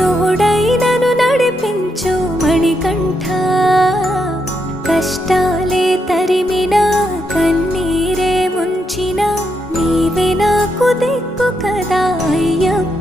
తోడైనను నడిపించు మణికంఠ కష్టాలే తరిమినా కన్నీరే ముంచిన నీవే నాకు దిక్కు కదా అయ్యప్ప